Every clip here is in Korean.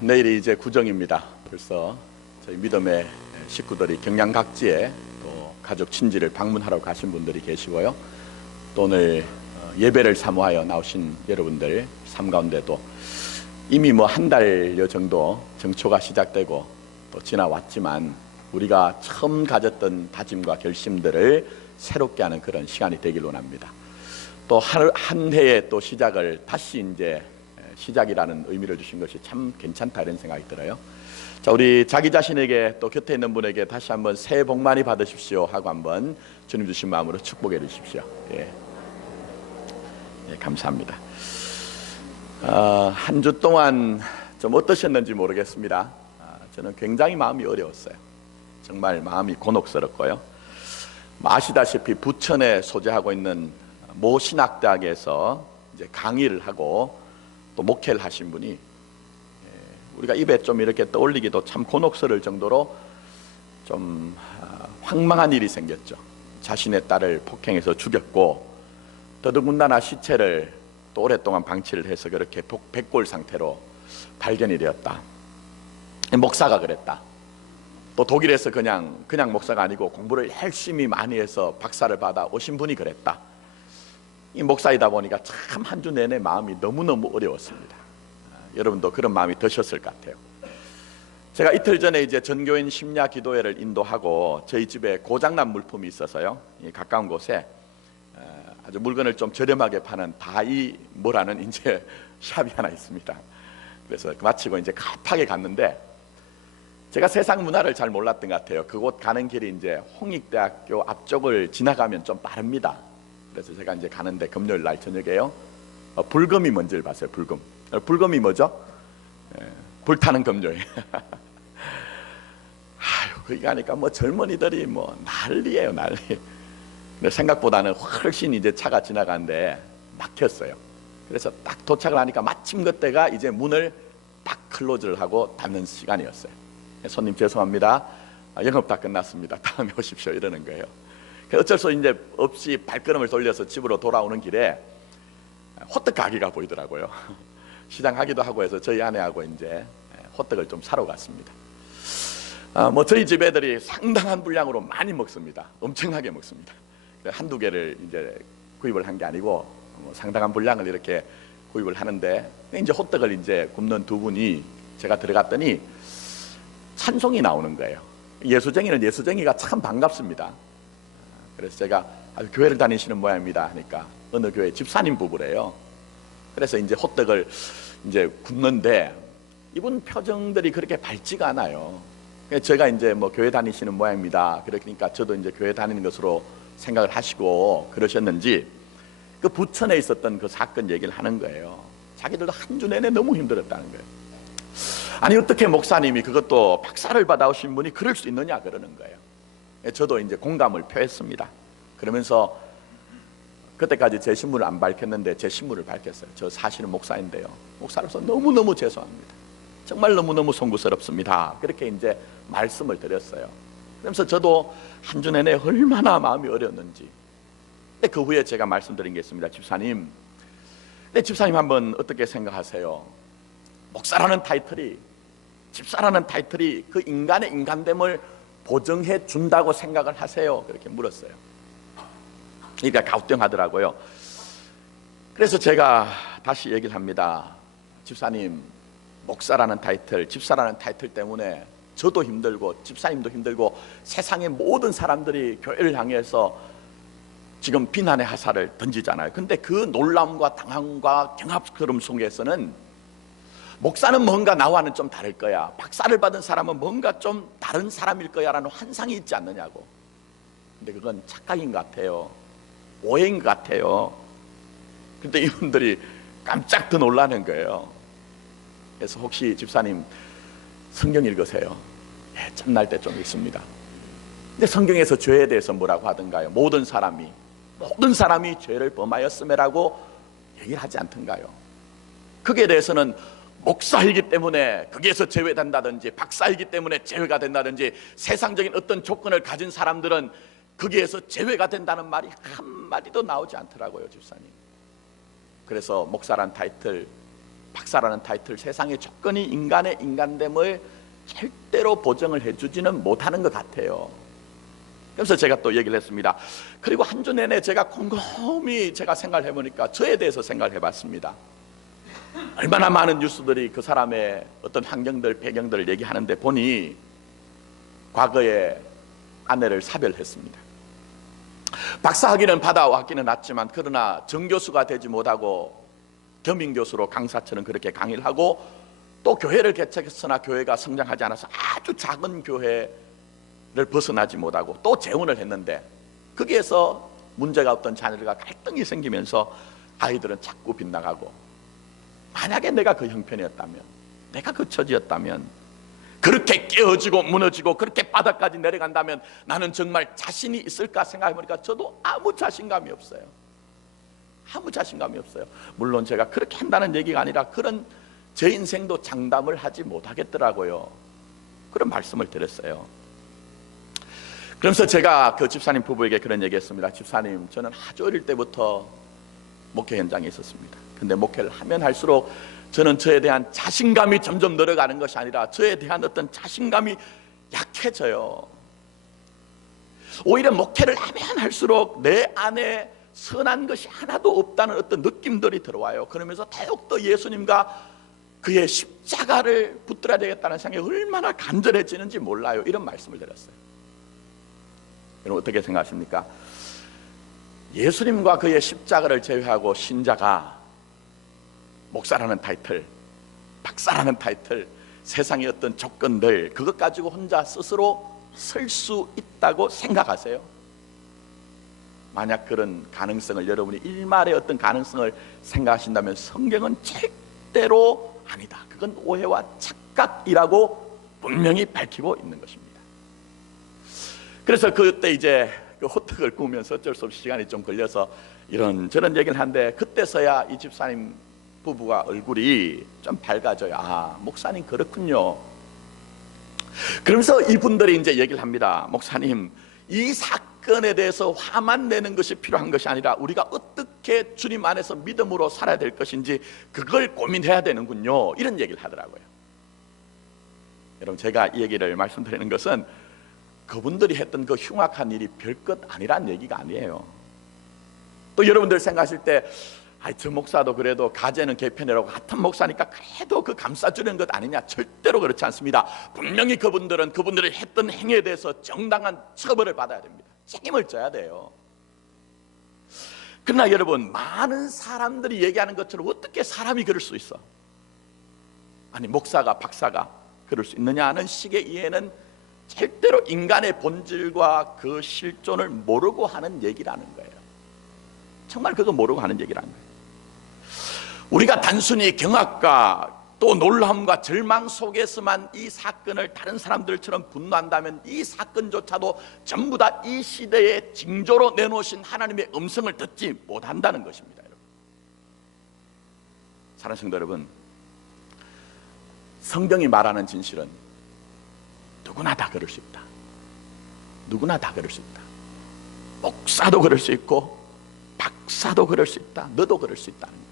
내일이 이제 구정입니다. 벌써 저희 믿음의 식구들이 경량 각지에 또 가족 친지를 방문하러 가신 분들이 계시고요. 또 오늘 예배를 사모하여 나오신 여러분들 삶 가운데도 이미 한 달여 정도 정초가 시작되고 또 지나왔지만 우리가 처음 가졌던 다짐과 결심들을 새롭게 하는 그런 시간이 되길 원합니다. 또 한 해의 또 시작을 다시 이제 시작이라는 의미를 주신 것이 참 괜찮다 이런 생각이 들어요. 자, 우리 자기 자신에게 또 곁에 있는 분에게 다시 한번 새해 복 많이 받으십시오 하고 한번 주님 주신 마음으로 축복해 주십시오. 예, 감사합니다. 한 주 동안 좀 어떠셨는지 모르겠습니다. 저는 굉장히 마음이 어려웠어요. 정말 마음이 곤혹스럽고요. 아시다시피 부천에 소재하고 있는 모 신학대학에서 이제 강의를 하고 또 목회를 하신 분이 우리가 입에 좀 이렇게 떠올리기도 참 곤혹스러울 정도로 좀 황망한 일이 생겼죠. 자신의 딸을 폭행해서 죽였고 더더군다나 시체를 또 오랫동안 방치를 해서 그렇게 백골 상태로 발견이 되었다. 목사가 그랬다. 또 독일에서 그냥 목사가 아니고 공부를 열심히 많이 해서 박사를 받아 오신 분이 그랬다. 이 목사이다 보니까 참 한 주 내내 마음이 너무너무 어려웠습니다. 여러분도 그런 마음이 드셨을 것 같아요. 제가 이틀 전에 이제 전교인 심야 기도회를 인도하고 저희 집에 고장난 물품이 있어서요, 가까운 곳에 아주 물건을 좀 저렴하게 파는 다이모라는 이제 샵이 하나 있습니다. 그래서 마치고 이제 급하게 갔는데 제가 세상 문화를 잘 몰랐던 것 같아요. 그곳 가는 길이 이제 홍익대학교 앞쪽을 지나가면 좀 빠릅니다. 그래서 제가 이제 가는데 금요일 날 저녁에요, 불금이 뭔지를 봤어요. 불금이 뭐죠? 불타는 금요일. 거기 가니까 젊은이들이 난리예요, 난리. 근데 생각보다는 훨씬 이제 차가 지나가는데 막혔어요. 그래서 딱 도착을 하니까 마침 그때가 이제 문을 딱 클로즈를 하고 닫는 시간이었어요. 손님 죄송합니다, 영업 다 끝났습니다, 다음에 오십시오 이러는 거예요. 어쩔 수 이제 없이 발걸음을 돌려서 집으로 돌아오는 길에 호떡 가게가 보이더라고요. 시장하기도 하고 해서 저희 아내하고 이제 호떡을 좀 사러 갔습니다. 저희 집 애들이 상당한 분량으로 많이 먹습니다. 엄청나게 먹습니다. 한두 개를 이제 구입을 한 게 아니고 상당한 분량을 이렇게 구입을 하는데, 이제 호떡을 이제 굽는 두 분이 제가 들어갔더니 찬송이 나오는 거예요. 예수쟁이는 예수쟁이가 참 반갑습니다. 그래서 제가 교회를 다니시는 모양입니다 하니까 어느 교회 집사님 부부래요. 그래서 이제 호떡을 이제 굽는데 이분 표정들이 그렇게 밝지가 않아요. 제가 이제 교회 다니시는 모양입니다 그러니까 저도 이제 교회 다니는 것으로 생각을 하시고 그러셨는지 그 부천에 있었던 그 사건 얘기를 하는 거예요. 자기들도 한 주 내내 너무 힘들었다는 거예요. 아니 어떻게 목사님이, 그것도 박사를 받아오신 분이 그럴 수 있느냐 그러는 거예요. 저도 이제 공감을 표했습니다. 그러면서 그때까지 제 신분을 안 밝혔는데 제 신분을 밝혔어요. 저 사실은 목사인데요, 목사로서 너무너무 죄송합니다, 정말 너무너무 송구스럽습니다, 그렇게 이제 말씀을 드렸어요. 그러면서 저도 한 주 내내 얼마나 마음이 어려웠는지. 근데 그 후에 제가 말씀드린 게 있습니다. 집사님 한번 어떻게 생각하세요? 목사라는 타이틀이, 집사라는 타이틀이 그 인간의 인간됨을 보정해 준다고 생각을 하세요? 그렇게 물었어요. 그러니까 갸우뚱하더라고요. 그래서 제가 다시 얘기를 합니다. 집사님, 목사라는 타이틀, 집사라는 타이틀 때문에 저도 힘들고 집사님도 힘들고 세상의 모든 사람들이 교회를 향해서 지금 비난의 화살을 던지잖아요. 근데 그 놀람과 당황과 경악스러움 속에서는 목사는 뭔가 나와는 좀 다를 거야, 박사를 받은 사람은 뭔가 좀 다른 사람일 거야 라는 환상이 있지 않느냐고. 근데 그건 착각인 것 같아요, 오해인 것 같아요. 근데 이분들이 깜짝 더 놀라는 거예요. 그래서 혹시 집사님 성경 읽으세요? 짬날 때 좀 읽습니다. 근데 성경에서 죄에 대해서 뭐라고 하던가요? 모든 사람이 죄를 범하였음이라고 얘기를 하지 않던가요? 거기에 대해서는 목사이기 때문에 거기에서 제외된다든지, 박사이기 때문에 제외가 된다든지, 세상적인 어떤 조건을 가진 사람들은 거기에서 제외가 된다는 말이 한마디도 나오지 않더라고요, 집사님. 그래서 목사란 타이틀 박사라는 타이틀, 세상의 조건이 인간의 인간됨을 절대로 보장을 해주지는 못하는 것 같아요. 그래서 제가 또 얘기를 했습니다. 그리고 한 주 내내 제가 곰곰이 제가 생각을 해보니까 저에 대해서 생각을 해봤습니다. 얼마나 많은 뉴스들이 그 사람의 어떤 환경들, 배경들을 얘기하는데 보니 과거에 아내를 사별했습니다. 박사 학위는 받아왔기는 했지만 그러나 정교수가 되지 못하고 겸임교수로 강사처럼 그렇게 강의를 하고 또 교회를 개척했으나 교회가 성장하지 않아서 아주 작은 교회를 벗어나지 못하고 또 재혼을 했는데 거기에서 문제가 없던 자녀들과 갈등이 생기면서 아이들은 자꾸 빗나가고, 만약에 내가 그 형편이었다면, 내가 그 처지였다면, 그렇게 깨어지고 무너지고 그렇게 바닥까지 내려간다면 나는 정말 자신이 있을까 생각해보니까 저도 아무 자신감이 없어요. 아무 자신감이 없어요. 물론 제가 그렇게 한다는 얘기가 아니라 그런 제 인생도 장담을 하지 못하겠더라고요. 그런 말씀을 드렸어요. 그러면서 제가 그 집사님 부부에게 그런 얘기했습니다. 집사님, 저는 아주 어릴 때부터 목회 현장에 있었습니다. 근데 목회를 하면 할수록 저는 저에 대한 자신감이 점점 늘어가는 것이 아니라 저에 대한 어떤 자신감이 약해져요. 오히려 목회를 하면 할수록 내 안에 선한 것이 하나도 없다는 어떤 느낌들이 들어와요. 그러면서 더욱더 예수님과 그의 십자가를 붙들어야 되겠다는 생각이 얼마나 간절해지는지 몰라요. 이런 말씀을 드렸어요. 여러분 어떻게 생각하십니까? 예수님과 그의 십자가를 제외하고 신자가 목사라는 타이틀, 박사라는 타이틀, 세상의 어떤 조건들, 그것 가지고 혼자 스스로 설 수 있다고 생각하세요? 만약 그런 가능성을, 여러분이 일말의 어떤 가능성을 생각하신다면 성경은 절대로 아니다. 그건 오해와 착각이라고 분명히 밝히고 있는 것입니다. 그래서 그때 이제 그 호떡을 구우면서 어쩔 수 없이 시간이 좀 걸려서 이런저런 얘기를 하는데, 그때서야 이 집사님 부부가 얼굴이 좀 밝아져요. 아, 목사님 그렇군요. 그러면서 이분들이 이제 얘기를 합니다. 목사님, 이 사건에 대해서 화만 내는 것이 필요한 것이 아니라 우리가 어떻게 주님 안에서 믿음으로 살아야 될 것인지 그걸 고민해야 되는군요. 이런 얘기를 하더라고요. 여러분, 제가 이 얘기를 말씀드리는 것은 그분들이 했던 그 흉악한 일이 별것 아니란 얘기가 아니에요. 또 여러분들 생각하실 때 저 목사도 그래도 가재는 개편이라고 같은 목사니까 그래도 그 감싸주는 것 아니냐? 절대로 그렇지 않습니다. 분명히 그분들이 했던 행위에 대해서 정당한 처벌을 받아야 됩니다. 책임을 져야 돼요. 그러나 여러분, 많은 사람들이 얘기하는 것처럼 어떻게 사람이 그럴 수 있어? 아니, 목사가 박사가 그럴 수 있느냐 하는 식의 이해는 절대로 인간의 본질과 그 실존을 모르고 하는 얘기라는 거예요. 정말 그거 모르고 하는 얘기라는 거예요. 우리가 단순히 경악과 또 놀라움과 절망 속에서만 이 사건을 다른 사람들처럼 분노한다면 이 사건조차도 전부 다 이 시대의 징조로 내놓으신 하나님의 음성을 듣지 못한다는 것입니다. 여러분, 사랑하는 성도 여러분, 성경이 말하는 진실은 누구나 다 그럴 수 있다. 누구나 다 그럴 수 있다. 목사도 그럴 수 있고 박사도 그럴 수 있다. 너도 그럴 수 있다는 거예요.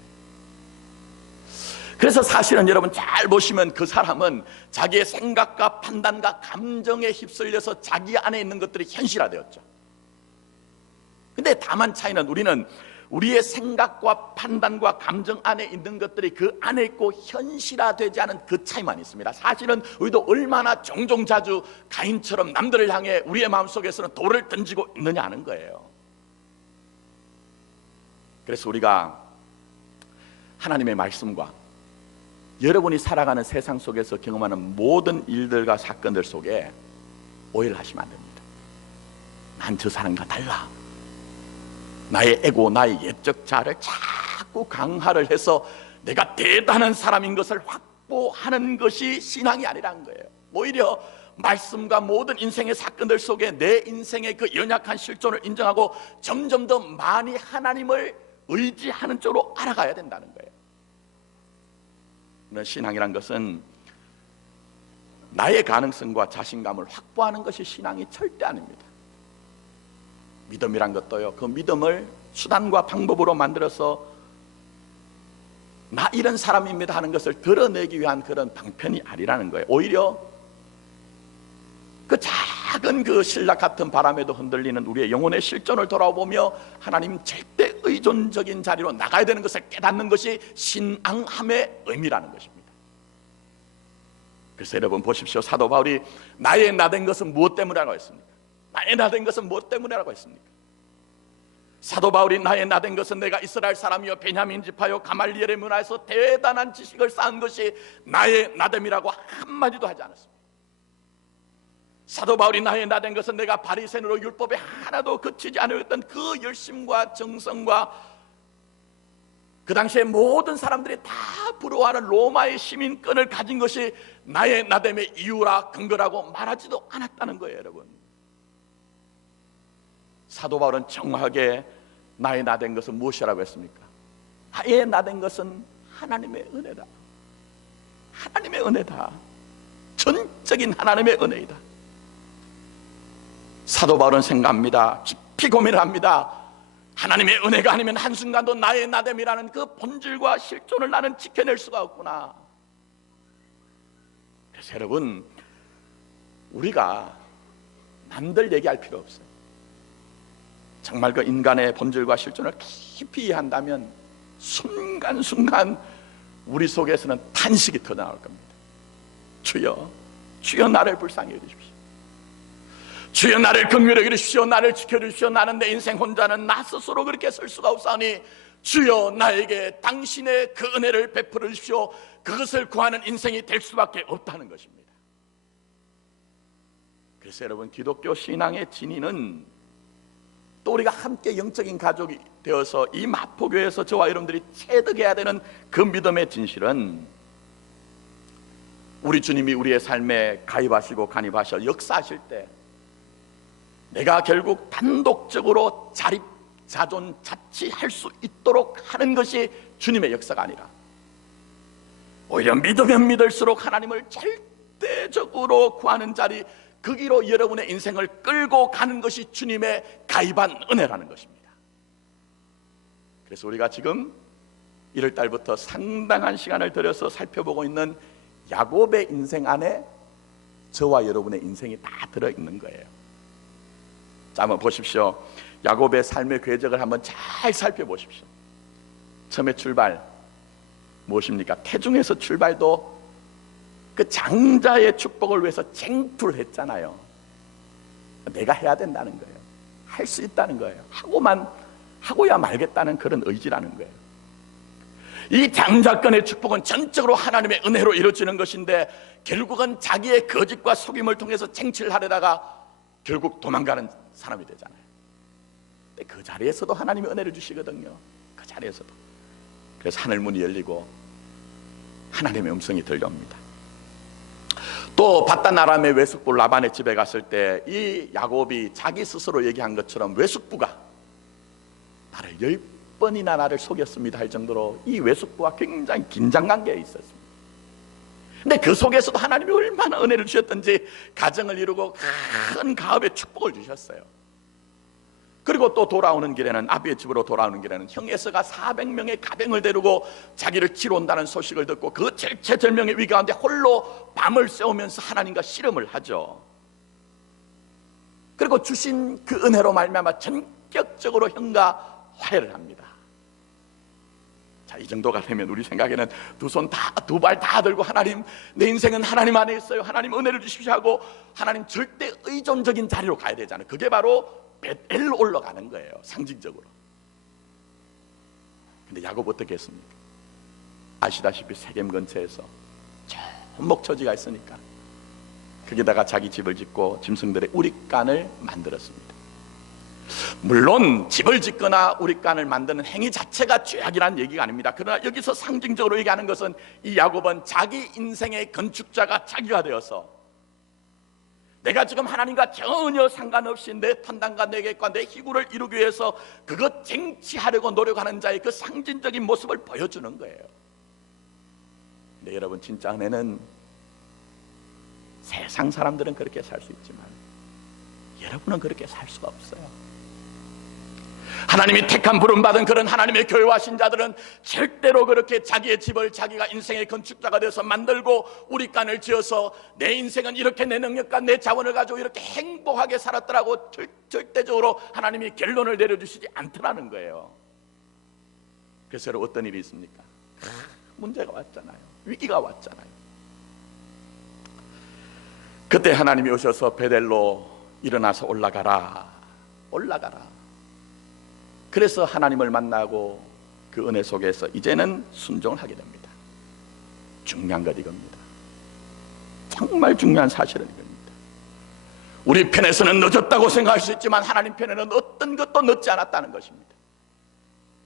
그래서 사실은 여러분 잘 보시면 그 사람은 자기의 생각과 판단과 감정에 휩쓸려서 자기 안에 있는 것들이 현실화되었죠. 근데 다만 차이는 우리는 우리의 생각과 판단과 감정 안에 있는 것들이 그 안에 있고 현실화되지 않은 그 차이만 있습니다. 사실은 우리도 얼마나 종종 자주 가인처럼 남들을 향해 우리의 마음속에서는 돌을 던지고 있느냐 하는 거예요. 그래서 우리가 하나님의 말씀과 여러분이 살아가는 세상 속에서 경험하는 모든 일들과 사건들 속에 오해를 하시면 안 됩니다. 난 저 사람과 달라. 나의 에고, 나의 예적 자아를 자꾸 강화를 해서 내가 대단한 사람인 것을 확보하는 것이 신앙이 아니라는 거예요. 오히려 말씀과 모든 인생의 사건들 속에 내 인생의 그 연약한 실존을 인정하고 점점 더 많이 하나님을 의지하는 쪽으로 알아가야 된다는 거예요. 신앙이란 것은 나의 가능성과 자신감을 확보하는 것이 신앙이 절대 아닙니다. 믿음이란 것도요, 그 믿음을 수단과 방법으로 만들어서 나 이런 사람입니다 하는 것을 드러내기 위한 그런 방편이 아니라는 거예요. 오히려 그 작은 그 신락 같은 바람에도 흔들리는 우리의 영혼의 실존을 돌아보며 하나님 절대 의존적인 자리로 나가야 되는 것을 깨닫는 것이 신앙함의 의미라는 것입니다. 그래서 여러분 보십시오. 사도 바울이 나의 나된 것은 무엇 때문이라고 했습니까? 나의 나된 것은 무엇 때문이라고 했습니까? 사도 바울이 나의 나된 것은 내가 이스라엘 사람이요 베냐민 지파요 가말리엘의 문화에서 대단한 지식을 쌓은 것이 나의 나됨이라고 한마디도 하지 않았습니다. 사도 바울이 나의 나된 것은 내가 바리새인으로 율법에 하나도 그치지 않았던 그 열심과 정성과 그 당시에 모든 사람들이 다 부러워하는 로마의 시민권을 가진 것이 나의 나됨의 이유라 근거라고 말하지도 않았다는 거예요. 여러분, 사도 바울은 정확하게 나의 나된 것은 무엇이라고 했습니까? 나의 나된 것은 하나님의 은혜다. 하나님의 은혜다. 전적인 하나님의 은혜이다. 사도 바울은 생각합니다. 깊이 고민을 합니다. 하나님의 은혜가 아니면 한순간도 나의 나됨이라는 그 본질과 실존을 나는 지켜낼 수가 없구나. 그래서 여러분, 우리가 남들 얘기할 필요 없어요. 정말 그 인간의 본질과 실존을 깊이 이해한다면 순간순간 우리 속에서는 탄식이 터져나올 겁니다. 주여, 주여 나를 불쌍히 여기십시오. 주여 나를 긍휼히 여기십시오. 나를 지켜주십시오. 나는 내 인생 혼자는 나 스스로 그렇게 설 수가 없사오니 주여 나에게 당신의 그 은혜를 베풀어 주십시오. 그것을 구하는 인생이 될 수밖에 없다는 것입니다. 그래서 여러분, 기독교 신앙의 진리는 또 우리가 함께 영적인 가족이 되어서 이 마포교회에서 저와 여러분들이 체득해야 되는 그 믿음의 진실은 우리 주님이 우리의 삶에 가입하시고 간입하셔 역사하실 때 내가 결국 단독적으로 자존 자치할 수 있도록 하는 것이 주님의 역사가 아니라 오히려 믿으면 믿을수록 하나님을 절대적으로 구하는 자리, 그 길로 여러분의 인생을 끌고 가는 것이 주님의 가입한 은혜라는 것입니다. 그래서 우리가 지금 1월 달부터 상당한 시간을 들여서 살펴보고 있는 야곱의 인생 안에 저와 여러분의 인생이 다 들어있는 거예요. 자, 한번 보십시오. 야곱의 삶의 궤적을 한번 잘 살펴보십시오. 처음에 출발 무엇입니까? 태중에서 출발도 그 장자의 축복을 위해서 쟁투를 했잖아요. 내가 해야 된다는 거예요. 할 수 있다는 거예요. 하고야 말겠다는 그런 의지라는 거예요. 이 장자권의 축복은 전적으로 하나님의 은혜로 이루어지는 것인데 결국은 자기의 거짓과 속임을 통해서 쟁취를 하려다가 결국 도망가는 사람이 되잖아요. 근데 그 자리에서도 하나님이 은혜를 주시거든요. 그 자리에서도. 그래서 하늘문이 열리고 하나님의 음성이 들려옵니다. 또 바단 아람의 외숙부 라반의 집에 갔을 때 이 야곱이 자기 스스로 얘기한 것처럼 외숙부가 나를 10번이나 나를 속였습니다 할 정도로 이 외숙부와 굉장히 긴장관계에 있었습니다. 근데 그 속에서도 하나님이 얼마나 은혜를 주셨던지 가정을 이루고 큰 가업의 축복을 주셨어요. 그리고 또 돌아오는 길에는, 아비의 집으로 돌아오는 길에는 형 에서가 400명의 가병을 데리고 자기를 치러 온다는 소식을 듣고 그 절체절명의 위기 가운데 홀로 밤을 새우면서 하나님과 씨름을 하죠. 그리고 주신 그 은혜로 말미암아 전격적으로 형과 화해를 합니다. 자, 이 정도가 되면 우리 생각에는 두 발 다 들고 하나님, 내 인생은 하나님 안에 있어요. 하나님 은혜를 주십시오 하고 하나님 절대 의존적인 자리로 가야 되잖아요. 그게 바로 벳엘로 올라가는 거예요, 상징적으로. 근데 야곱 어떻게 했습니까? 아시다시피 세겜 근처에서 저 목초지가 있으니까 거기다가 자기 집을 짓고 짐승들의 우릿간을 만들었습니다. 물론 집을 짓거나 우릿간을 만드는 행위 자체가 죄악이라는 얘기가 아닙니다. 그러나 여기서 상징적으로 얘기하는 것은 이 야곱은 자기 인생의 건축자가 자기가 되어서 내가 지금 하나님과 전혀 상관없이 내 판단과 내 계획과 내 희구를 이루기 위해서 그것 쟁취하려고 노력하는 자의 그 상징적인 모습을 보여주는 거예요. 근데 여러분, 진짜 은혜는 세상 사람들은 그렇게 살 수 있지만 여러분은 그렇게 살 수가 없어요. 하나님이 택한 부름받은 그런 하나님의 교회와 신자들은 절대로 그렇게 자기의 집을 자기가 인생의 건축자가 되어서 만들고 우리간을 지어서 내 인생은 이렇게 내 능력과 내 자원을 가지고 이렇게 행복하게 살았더라고 절대적으로 하나님이 결론을 내려주시지 않더라는 거예요. 그래서 여러분, 어떤 일이 있습니까? 문제가 왔잖아요. 위기가 왔잖아요. 그때 하나님이 오셔서 베델로 일어나서 올라가라. 그래서 하나님을 만나고 그 은혜 속에서 이제는 순종을 하게 됩니다. 중요한 것 이겁니다. 정말 중요한 사실은 이겁니다. 우리 편에서는 늦었다고 생각할 수 있지만 하나님 편에는 어떤 것도 늦지 않았다는 것입니다.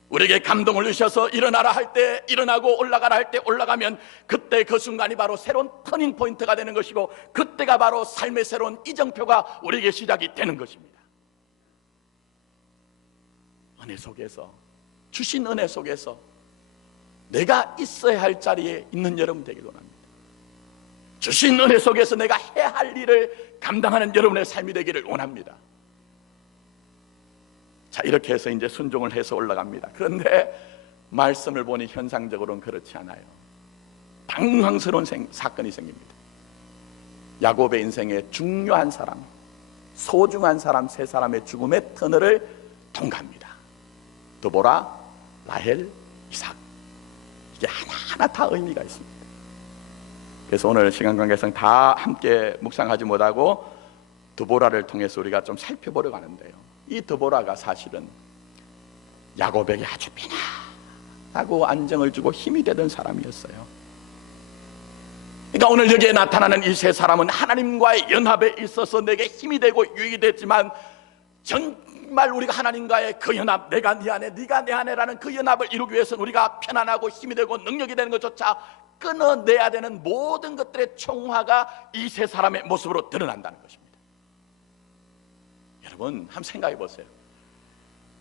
우리에게 감동을 주셔서 일어나라 할 때 일어나고 올라가라 할 때 올라가면 그때 그 순간이 바로 새로운 터닝 포인트가 되는 것이고, 그때가 바로 삶의 새로운 이정표가 우리에게 시작이 되는 것입니다. 은혜 속에서, 주신 은혜 속에서 내가 있어야 할 자리에 있는 여러분 되길 원합니다. 주신 은혜 속에서 내가 해야 할 일을 감당하는 여러분의 삶이 되기를 원합니다. 자, 이렇게 해서 이제 순종을 해서 올라갑니다. 그런데 말씀을 보니 현상적으로는 그렇지 않아요. 당황스러운 사건이 생깁니다. 야곱의 인생의 중요한 사람, 소중한 사람 세 사람의 죽음의 터널을 통과합니다. 드보라, 라헬, 이삭. 이게 하나하나 다 의미가 있습니다. 그래서 오늘 시간 관계상 다 함께 묵상하지 못하고 드보라를 통해서 우리가 좀 살펴보려고 하는데요, 이 드보라가 사실은 야곱에게 아주 편안하고 안정을 주고 힘이 되던 사람이었어요. 그러니까 오늘 여기에 나타나는 이 세 사람은 하나님과의 연합에 있어서 내게 힘이 되고 유익이 됐지만, 정말 우리가 하나님과의 그 연합, 내가 네 안에 네가 내 안에라는 그 연합을 이루기 위해서는 우리가 편안하고 힘이 되고 능력이 되는 것조차 끊어내야 되는 모든 것들의 총화가 이 세 사람의 모습으로 드러난다는 것입니다. 여러분, 한번 생각해 보세요.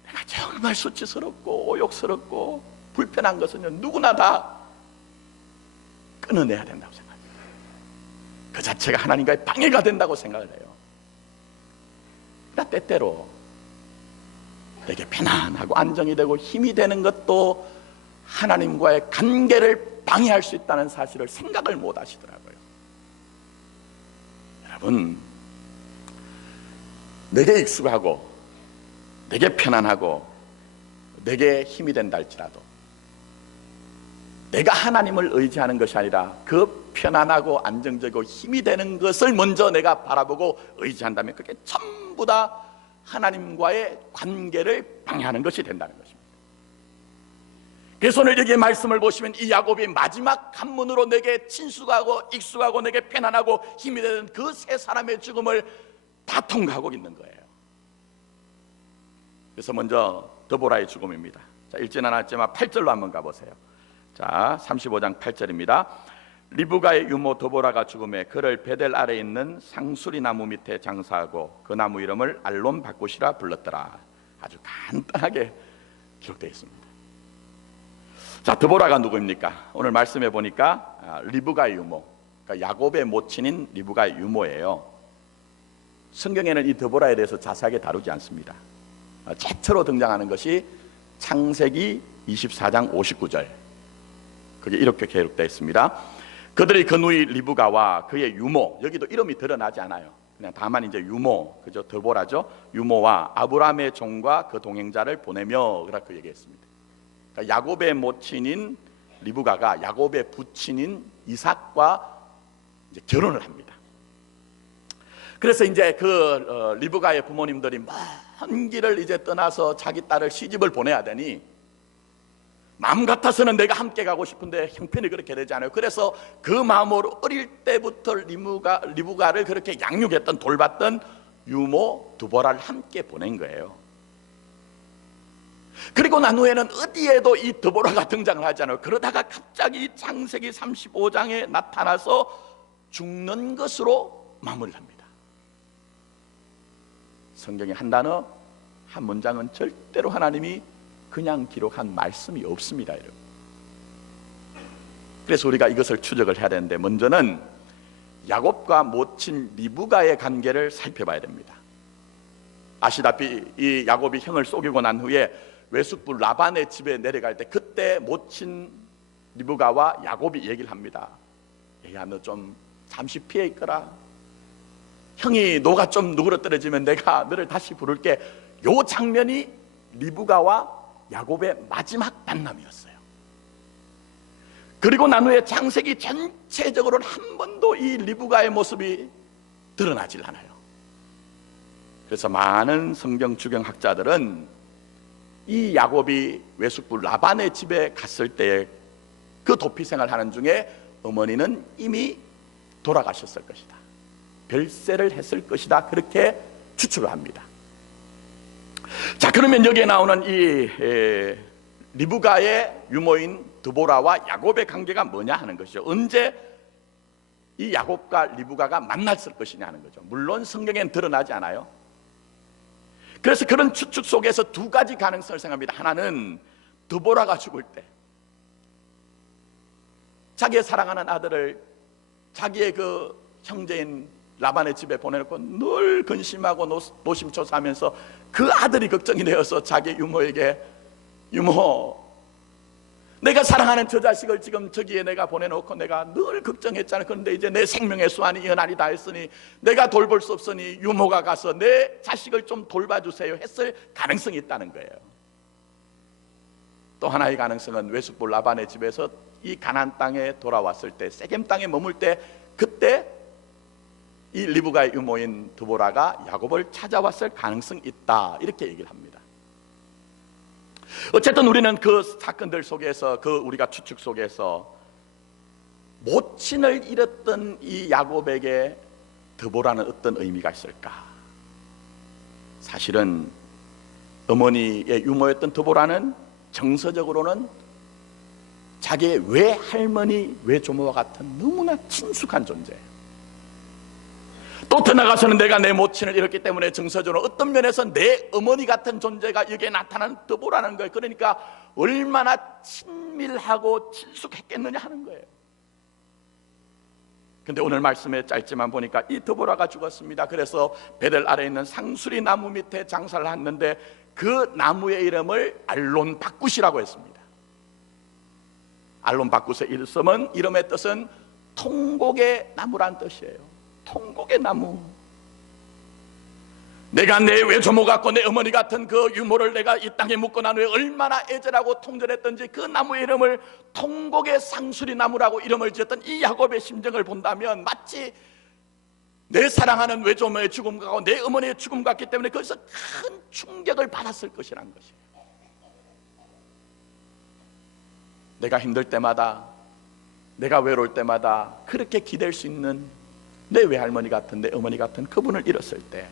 내가 정말 수치스럽고 오욕스럽고 불편한 것은요, 누구나 다 끊어내야 된다고 생각합니다. 그 자체가 하나님과의 방해가 된다고 생각을 해요. 그러나 때때로 내게 편안하고 안정이 되고 힘이 되는 것도 하나님과의 관계를 방해할 수 있다는 사실을 생각을 못 하시더라고요. 여러분, 내게 익숙하고 내게 편안하고 내게 힘이 된다 할지라도 내가 하나님을 의지하는 것이 아니라 그 편안하고 안정적이고 힘이 되는 것을 먼저 내가 바라보고 의지한다면 그게 전부 다 하나님과의 관계를 방해하는 것이 된다는 것입니다. 그래서 오늘 여기에 말씀을 보시면 이 야곱이 마지막 관문으로 내게 친숙하고 익숙하고 내게 편안하고 힘이 되는 그 세 사람의 죽음을 다 통과하고 있는 거예요. 그래서 먼저 드보라의 죽음입니다. 자, 읽지는 않았지만 8절로 한번 가보세요. 자, 35장 8절입니다. 리브가의 유모 드보라가 죽음에 그를 베델 아래에 있는 상수리 나무 밑에 장사하고 그 나무 이름을 알론 바꾸시라 불렀더라. 아주 간단하게 기록되어 있습니다. 자, 드보라가 누구입니까? 오늘 말씀해 보니까 리브가의 유모, 그러니까 야곱의 모친인 리브가의 유모예요. 성경에는 이 드보라에 대해서 자세하게 다루지 않습니다. 최초로 등장하는 것이 창세기 24장 59절. 그게 이렇게 기록되어 있습니다. 그들이 그 누이 리브가와 그의 유모, 여기도 이름이 드러나지 않아요. 그냥 다만 이제 유모, 그죠? 드보라죠. 유모와 아브라함의 종과 그 동행자를 보내며 그렇게 얘기했습니다. 그러니까 야곱의 모친인 리브가가 야곱의 부친인 이삭과 이제 결혼을 합니다. 그래서 이제 그 리브가의 부모님들이 먼 길을 이제 떠나서 자기 딸을 시집을 보내야 되니 마음 같아서는 내가 함께 가고 싶은데 형편이 그렇게 되지 않아요. 그래서 그 마음으로 어릴 때부터 리브가를 그렇게 양육했던 돌봤던 유모 드보라를 함께 보낸 거예요. 그리고 난 후에는 어디에도 이 드보라가 등장을 하잖아요. 그러다가 갑자기 창세기 35장에 나타나서 죽는 것으로 마무리합니다. 성경의 한 단어, 한 문장은 절대로 하나님이 그냥 기록한 말씀이 없습니다, 여러분. 그래서 우리가 이것을 추적을 해야 되는데, 먼저는 야곱과 모친 리브가의 관계를 살펴봐야 됩니다. 아시다시피 이 야곱이 형을 속이고 난 후에 외숙부 라반의 집에 내려갈 때 그때 모친 리브가와 야곱이 얘기를 합니다. 야, 너 좀 잠시 피해 있거라. 형이 너가 좀 누그러뜨려지면 내가 너를 다시 부를게. 요 장면이 리브가와 야곱의 마지막 만남이었어요. 그리고 난 후에 창세기 전체적으로는 한 번도 이 리브가의 모습이 드러나질 않아요. 그래서 많은 성경 주경학자들은 이 야곱이 외숙부 라반의 집에 갔을 때 그 도피 생활하는 중에 어머니는 이미 돌아가셨을 것이다, 별세를 했을 것이다, 그렇게 추측을 합니다. 자, 그러면 여기에 나오는 이 리브가의 유모인 드보라와 야곱의 관계가 뭐냐 하는 것이죠. 언제 이 야곱과 리브가가 만났을 것이냐 하는 거죠. 물론 성경엔 드러나지 않아요. 그래서 그런 추측 속에서 두 가지 가능성을 생각합니다. 하나는 드보라가 죽을 때 자기의 사랑하는 아들을 자기의 그 형제인 라반의 집에 보내놓고 늘 근심하고 노심초사하면서 그 아들이 걱정이 되어서 자기 유모에게, 유모, 내가 사랑하는 저 자식을 지금 저기에 내가 보내놓고 내가 늘 걱정했잖아. 그런데 이제 내 생명의 수완이 연한이 다 했으니 내가 돌볼 수 없으니 유모가 가서 내 자식을 좀 돌봐주세요 했을 가능성이 있다는 거예요. 또 하나의 가능성은 외숙부 라반의 집에서 이 가나안 땅에 돌아왔을 때, 세겜 땅에 머물 때, 그때 이 리브가의 유모인 드보라가 야곱을 찾아왔을 가능성이 있다, 이렇게 얘기를 합니다. 어쨌든 우리는 그 사건들 속에서, 그 우리가 추측 속에서 모친을 잃었던 이 야곱에게 드보라는 어떤 의미가 있을까? 사실은 어머니의 유모였던 드보라는 정서적으로는 자기의 외할머니, 외조모와 같은 너무나 친숙한 존재예요. 또 더 나가서는 내가 내 모친을 잃었기 때문에 정서적으로 어떤 면에서 내 어머니 같은 존재가 여기에 나타나는 드보라는 거예요. 그러니까 얼마나 친밀하고 친숙했겠느냐 하는 거예요. 근데 오늘 말씀에 짧지만 보니까 이 드보라가 죽었습니다. 그래서 베델 아래에 있는 상수리 나무 밑에 장사를 했는데 그 나무의 이름을 알론 바굿이라고 했습니다. 알론 바굿의 이름의 뜻은 통곡의 나무란 뜻이에요. 통곡의 나무. 내가 내 외조모 같고 내 어머니 같은 그 유모를 내가 이 땅에 묻고 난 후에 얼마나 애절하고 통절했던지 그 나무의 이름을 통곡의 상수리 나무라고 이름을 지었던 이 야곱의 심정을 본다면 마치 내 사랑하는 외조모의 죽음 같고 내 어머니의 죽음 같기 때문에 거기서 큰 충격을 받았을 것이라는 것이에요. 내가 힘들 때마다, 내가 외로울 때마다 그렇게 기댈 수 있는 내 외할머니 같은, 내 어머니 같은 그분을 잃었을 때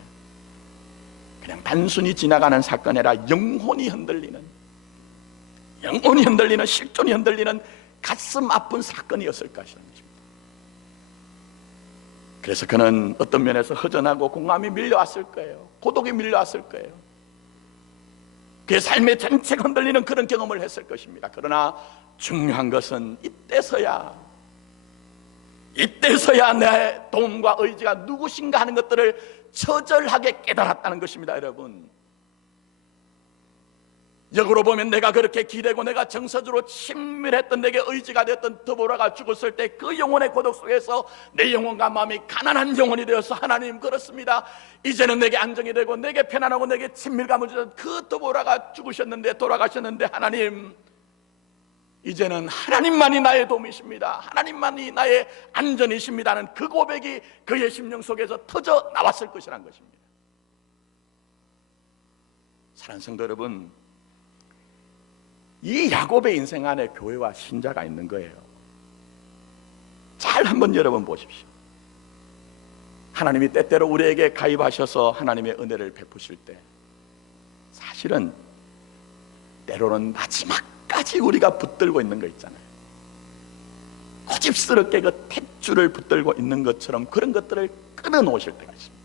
그냥 단순히 지나가는 사건이 아니라 영혼이 흔들리는, 실존이 흔들리는 가슴 아픈 사건이었을 것이라는 것입니다. 그래서 그는 어떤 면에서 허전하고 공허함이 밀려왔을 거예요. 고독이 밀려왔을 거예요. 그의 삶의 전체가 흔들리는 그런 경험을 했을 것입니다. 그러나 중요한 것은 이때서야 내 도움과 의지가 누구신가 하는 것들을 처절하게 깨달았다는 것입니다. 여러분, 역으로 보면 내가 그렇게 기대고 내가 정서적으로 친밀했던, 내게 의지가 되었던 드보라가 죽었을 때 그 영혼의 고독 속에서 내 영혼과 마음이 가난한 영혼이 되어서 하나님, 그렇습니다, 이제는 내게 안정이 되고 내게 편안하고 내게 친밀감을 주던 그 드보라가 죽으셨는데, 돌아가셨는데, 하나님, 이제는 하나님만이 나의 도움이십니다, 하나님만이 나의 안전이십니다는 그 고백이 그의 심령 속에서 터져 나왔을 것이라는 것입니다. 사랑하는 성도 여러분, 이 야곱의 인생 안에 교회와 신자가 있는 거예요. 잘 한번 여러분 보십시오. 하나님이 때때로 우리에게 가입하셔서 하나님의 은혜를 베푸실 때 사실은 때로는 마지막까지 우리가 붙들고 있는 거 있잖아요. 고집스럽게 그 탯줄을 붙들고 있는 것처럼 그런 것들을 끊어놓으실 때가 있습니다.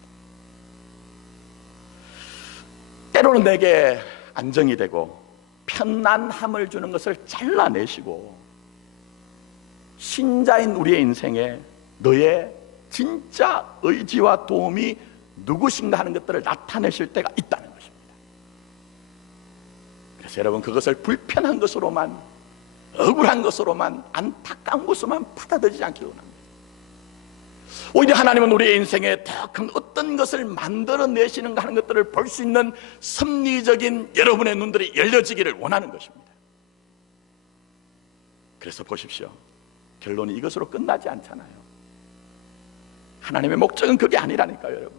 때로는 내게 안정이 되고 편안함을 주는 것을 잘라내시고 신자인 우리의 인생에 너의 진짜 의지와 도움이 누구신가 하는 것들을 나타내실 때가 있다는 것입니다. 그래서 여러분, 그것을 불편한 것으로만, 억울한 것으로만, 안타까운 것으로만 받아들이지 않기를 원합니다. 오히려 하나님은 우리의 인생에 더 큰 어떤 것을 만들어내시는가 하는 것들을 볼 수 있는 섭리적인 여러분의 눈들이 열려지기를 원하는 것입니다. 그래서 보십시오, 결론이 이것으로 끝나지 않잖아요. 하나님의 목적은 그게 아니라니까요, 여러분.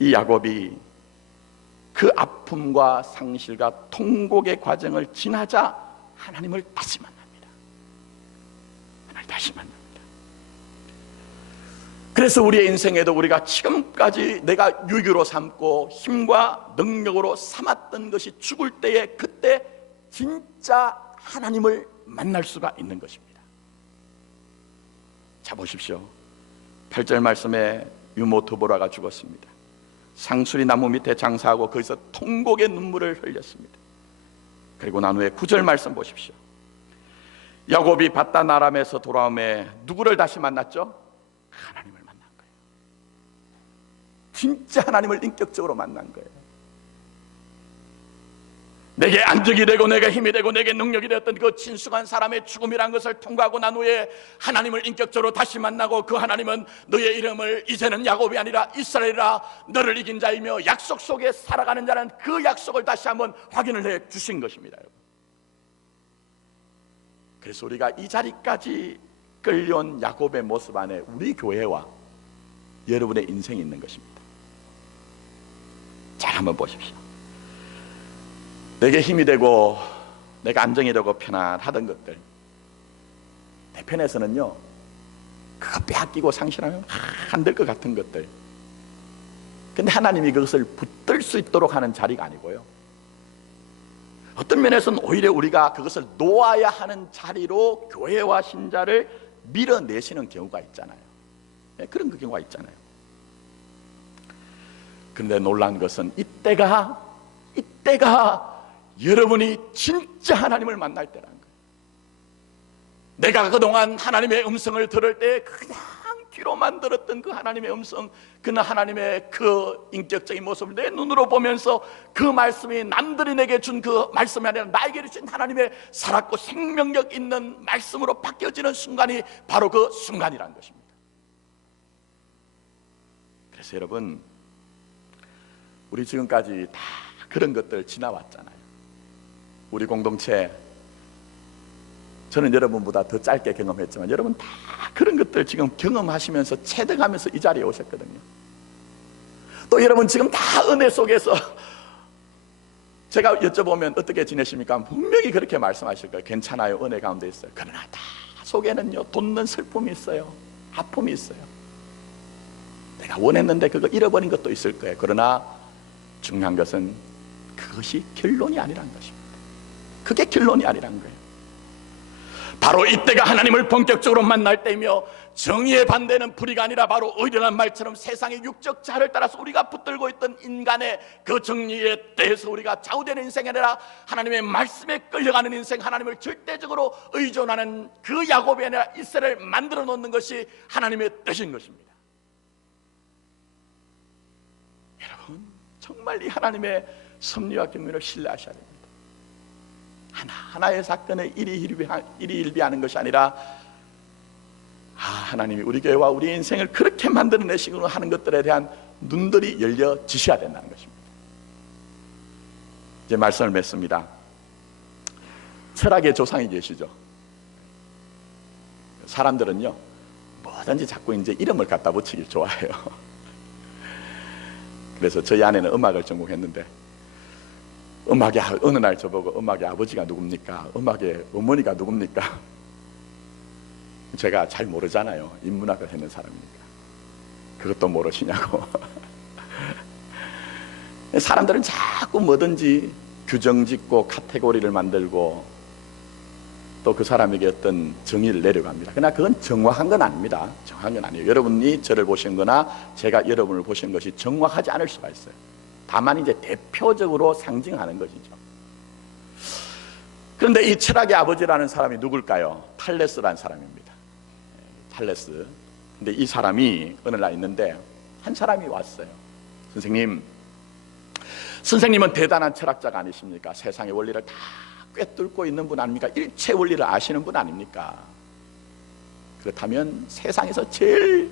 이 야곱이 그 아픔과 상실과 통곡의 과정을 지나자 하나님을 다시 만납니다. 하나님을 다시 만납니다. 그래서 우리의 인생에도 우리가 지금까지 내가 유교로 삼고 힘과 능력으로 삼았던 것이 죽을 때에, 그때 진짜 하나님을 만날 수가 있는 것입니다. 자, 보십시오. 8절 말씀에 유모토보라가 죽었습니다. 상수리 나무 밑에 장사하고 거기서 통곡의 눈물을 흘렸습니다. 그리고 난 후에 9절 말씀 보십시오. 야곱이 바단 아람에서 돌아오매 누구를 다시 만났죠? 하나님을 만난 거예요. 진짜 하나님을 인격적으로 만난 거예요. 내게 안적이 되고 내게 힘이 되고 내게 능력이 되었던 그 친숙한 사람의 죽음이란 것을 통과하고 난 후에 하나님을 인격적으로 다시 만나고, 그 하나님은 너의 이름을 이제는 야곱이 아니라 이스라엘이라, 너를 이긴 자이며 약속 속에 살아가는 자는 그 약속을 다시 한번 확인을 해 주신 것입니다. 그래서 우리가 이 자리까지 끌려온 야곱의 모습 안에 우리 교회와 여러분의 인생이 있는 것입니다. 잘 한번 보십시오. 내게 힘이 되고 내가 안정이 되고 편안하던 것들, 내 편에서는요, 그거 빼앗기고 상실하면 안 될 것 같은 것들, 근데 하나님이 그것을 붙들 수 있도록 하는 자리가 아니고요, 어떤 면에서는 오히려 우리가 그것을 놓아야 하는 자리로 교회와 신자를 밀어내시는 경우가 있잖아요. 그런 경우가 있잖아요. 그런데 놀라운 것은 이때가 여러분이 진짜 하나님을 만날 때라는 거예요. 내가 그동안 하나님의 음성을 들을 때 그냥 귀로만 들었던 그 하나님의 음성, 그 하나님의 그 인격적인 모습을 내 눈으로 보면서 그 말씀이 남들이 내게 준 그 말씀이 아니라 나에게 주신 하나님의 살았고 생명력 있는 말씀으로 바뀌어지는 순간이 바로 그 순간이라는 것입니다. 그래서 여러분, 우리 지금까지 다 그런 것들 지나왔잖아요. 우리 공동체, 저는 여러분보다 더 짧게 경험했지만 여러분 다 그런 것들 지금 경험하시면서 체득하면서 이 자리에 오셨거든요. 또 여러분 지금 다 은혜 속에서, 제가 여쭤보면 어떻게 지내십니까? 분명히 그렇게 말씀하실 거예요. 괜찮아요, 은혜 가운데 있어요. 그러나 다 속에는요, 돋는 슬픔이 있어요, 아픔이 있어요. 내가 원했는데 그거 잃어버린 것도 있을 거예요. 그러나 중요한 것은 그것이 결론이 아니라는 것입니다. 그게 결론이 아니라는 거예요. 바로 이때가 하나님을 본격적으로 만날 때이며, 정의의 반대는 불의가 아니라 바로 의리라는 말처럼 세상의 육적 자를 따라서 우리가 붙들고 있던 인간의 그 정리에 대해서 우리가 좌우되는 인생이 아니라 하나님의 말씀에 끌려가는 인생, 하나님을 절대적으로 의존하는 그 야곱이 아니라 이스라엘을 만들어 놓는 것이 하나님의 뜻인 것입니다. 여러분, 정말 이 하나님의 섭리와 경륜을 신뢰하셔야 됩니다. 하나의 사건에 일희일비하는 것이 아니라, 하나님이 우리 교회와 우리 인생을 그렇게 만들어내시고 하는 것들에 대한 눈들이 열려지셔야 된다는 것입니다. 이제 말씀을 맺습니다. 철학의 조상이 계시죠. 사람들은요, 뭐든지 자꾸 이제 이름을 갖다 붙이길 좋아해요. 그래서 저희 아내는 음악을 전공했는데, 음악의 어느 날 저보고 음악의 아버지가 누굽니까? 음악의 어머니가 누굽니까? 제가 잘 모르잖아요. 인문학을 했는 사람이니까. 그것도 모르시냐고. 사람들은 자꾸 뭐든지 규정 짓고 카테고리를 만들고 또 그 사람에게 어떤 정의를 내려갑니다. 그러나 그건 정확한 건 아닙니다. 정확한 건 아니에요. 여러분이 저를 보신 거나 제가 여러분을 보신 것이 정확하지 않을 수가 있어요. 다만 이제 대표적으로 상징하는 것이죠. 그런데 이 철학의 아버지라는 사람이 누굴까요? 탈레스라는 사람입니다. 탈레스, 근데 이 사람이 어느 날 있는데 한 사람이 왔어요. 선생님은 대단한 철학자가 아니십니까? 세상의 원리를 다 꿰뚫고 있는 분 아닙니까? 일체 원리를 아시는 분 아닙니까? 그렇다면 세상에서 제일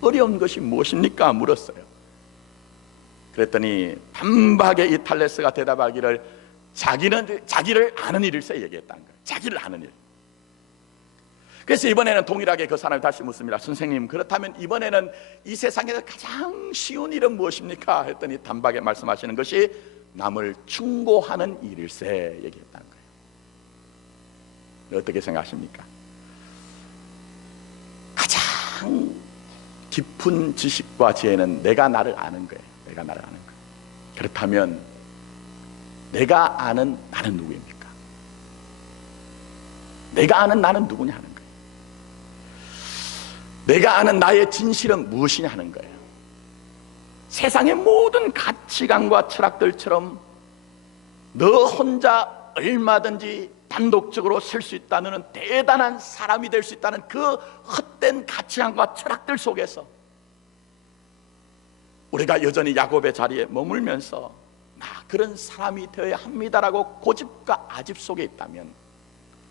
어려운 것이 무엇입니까? 물었어요. 그랬더니 반박에 이 탈레스가 대답하기를 자기를 아는 일일세 얘기했다는 거예요. 자기를 아는 일. 그래서 이번에는 동일하게 그 사람이 다시 묻습니다. 선생님, 그렇다면 이번에는 이 세상에서 가장 쉬운 일은 무엇입니까? 했더니 단박에 말씀하시는 것이 남을 충고하는 일일세 얘기했다는 거예요. 어떻게 생각하십니까? 가장 깊은 지식과 지혜는 내가 나를 아는 거예요. 내가 나를 아는 거예요. 그렇다면 내가 아는 나는 누구입니까? 내가 아는 나는 누구냐 하는 거예요. 내가 아는 나의 진실은 무엇이냐 하는 거예요. 세상의 모든 가치관과 철학들처럼 너 혼자 얼마든지 단독적으로 설 수 있다는 대단한 사람이 될 수 있다는 그 헛된 가치관과 철학들 속에서 우리가 여전히 야곱의 자리에 머물면서 나 그런 사람이 되어야 합니다라고 고집과 아집 속에 있다면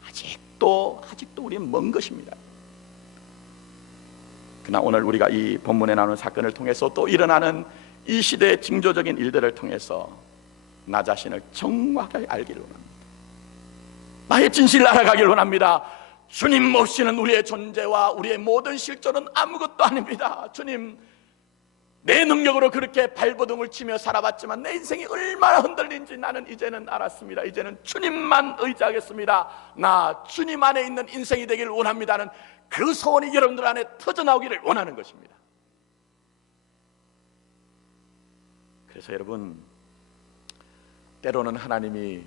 아직도 우리는 먼 것입니다. 그러나 오늘 우리가 이 본문에 나오는 사건을 통해서 또 일어나는 이 시대의 징조적인 일들을 통해서 나 자신을 정확하게 알기를 원합니다. 나의 진실을 알아가기를 원합니다. 주님 없이는 우리의 존재와 우리의 모든 실존은 아무것도 아닙니다. 주님, 내 능력으로 그렇게 발버둥을 치며 살아봤지만 내 인생이 얼마나 흔들린지 나는 이제는 알았습니다. 이제는 주님만 의지하겠습니다. 나 주님 안에 있는 인생이 되기를 원합니다는 그 소원이 여러분들 안에 터져나오기를 원하는 것입니다. 그래서 여러분, 때로는 하나님이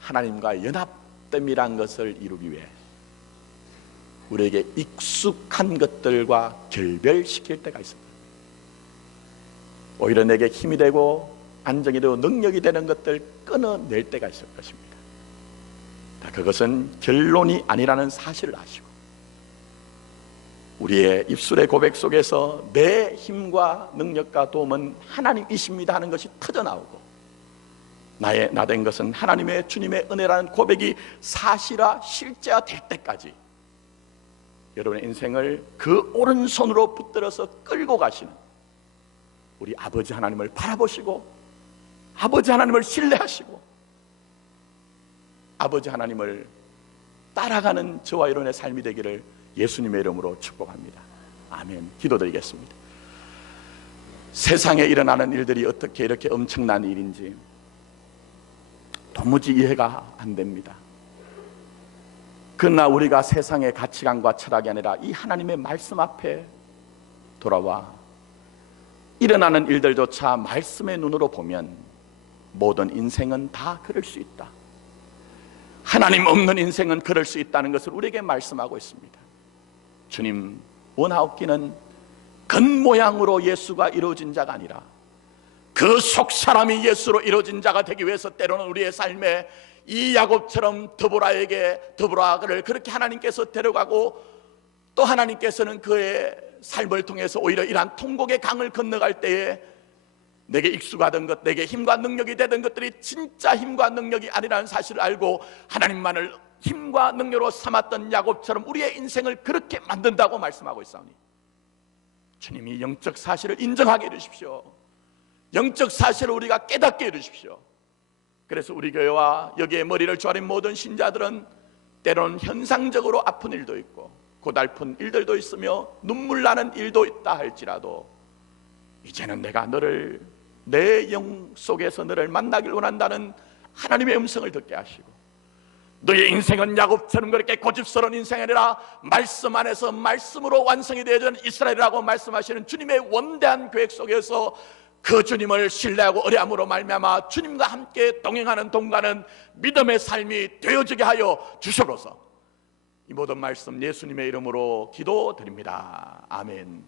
하나님과 연합됨이란 것을 이루기 위해 우리에게 익숙한 것들과 결별시킬 때가 있습니다. 오히려 내게 힘이 되고 안정이 되고 능력이 되는 것들 끊어낼 때가 있을 것입니다. 그것은 결론이 아니라는 사실을 아시고 우리의 입술의 고백 속에서 내 힘과 능력과 도움은 하나님이십니다 하는 것이 터져나오고 나의 나된 것은 하나님의 주님의 은혜라는 고백이 사실화 실제화 될 때까지 여러분의 인생을 그 오른손으로 붙들어서 끌고 가시는 우리 아버지 하나님을 바라보시고 아버지 하나님을 신뢰하시고 아버지 하나님을 따라가는 저와 여러분의 삶이 되기를 예수님의 이름으로 축복합니다. 아멘. 기도드리겠습니다. 세상에 일어나는 일들이 어떻게 이렇게 엄청난 일인지 도무지 이해가 안 됩니다. 그러나 우리가 세상의 가치관과 철학이 아니라 이 하나님의 말씀 앞에 돌아와 일어나는 일들조차 말씀의 눈으로 보면 모든 인생은 다 그럴 수 있다. 하나님 없는 인생은 그럴 수 있다는 것을 우리에게 말씀하고 있습니다. 주님, 원하옵기는 겉모양으로 예수가 이루어진 자가 아니라 그 속 사람이 예수로 이루어진 자가 되기 위해서 때로는 우리의 삶에 이 야곱처럼 드보라를 그렇게 하나님께서 데려가고 또 하나님께서는 그의 삶을 통해서 오히려 이러한 통곡의 강을 건너갈 때에 내게 익숙하던 것, 내게 힘과 능력이 되던 것들이 진짜 힘과 능력이 아니라는 사실을 알고 하나님만을 힘과 능력으로 삼았던 야곱처럼 우리의 인생을 그렇게 만든다고 말씀하고 있사오니 주님이 영적 사실을 인정하게 해주십시오. 영적 사실을 우리가 깨닫게 해주십시오. 그래서 우리 교회와 여기에 머리를 조아린 모든 신자들은 때로는 현상적으로 아픈 일도 있고 고달픈 일들도 있으며 눈물 나는 일도 있다 할지라도 이제는 내가 너를 내 영 속에서 너를 만나길 원한다는 하나님의 음성을 듣게 하시고 너의 인생은 야곱처럼 그렇게 고집스러운 인생이 아니라 말씀 안에서 말씀으로 완성이 되어진 이스라엘이라고 말씀하시는 주님의 원대한 계획 속에서 그 주님을 신뢰하고 의뢰함으로 말미암아 주님과 함께 동행하는 동가는 믿음의 삶이 되어지게 하여 주시옵소서. 이 모든 말씀 예수님의 이름으로 기도드립니다. 아멘.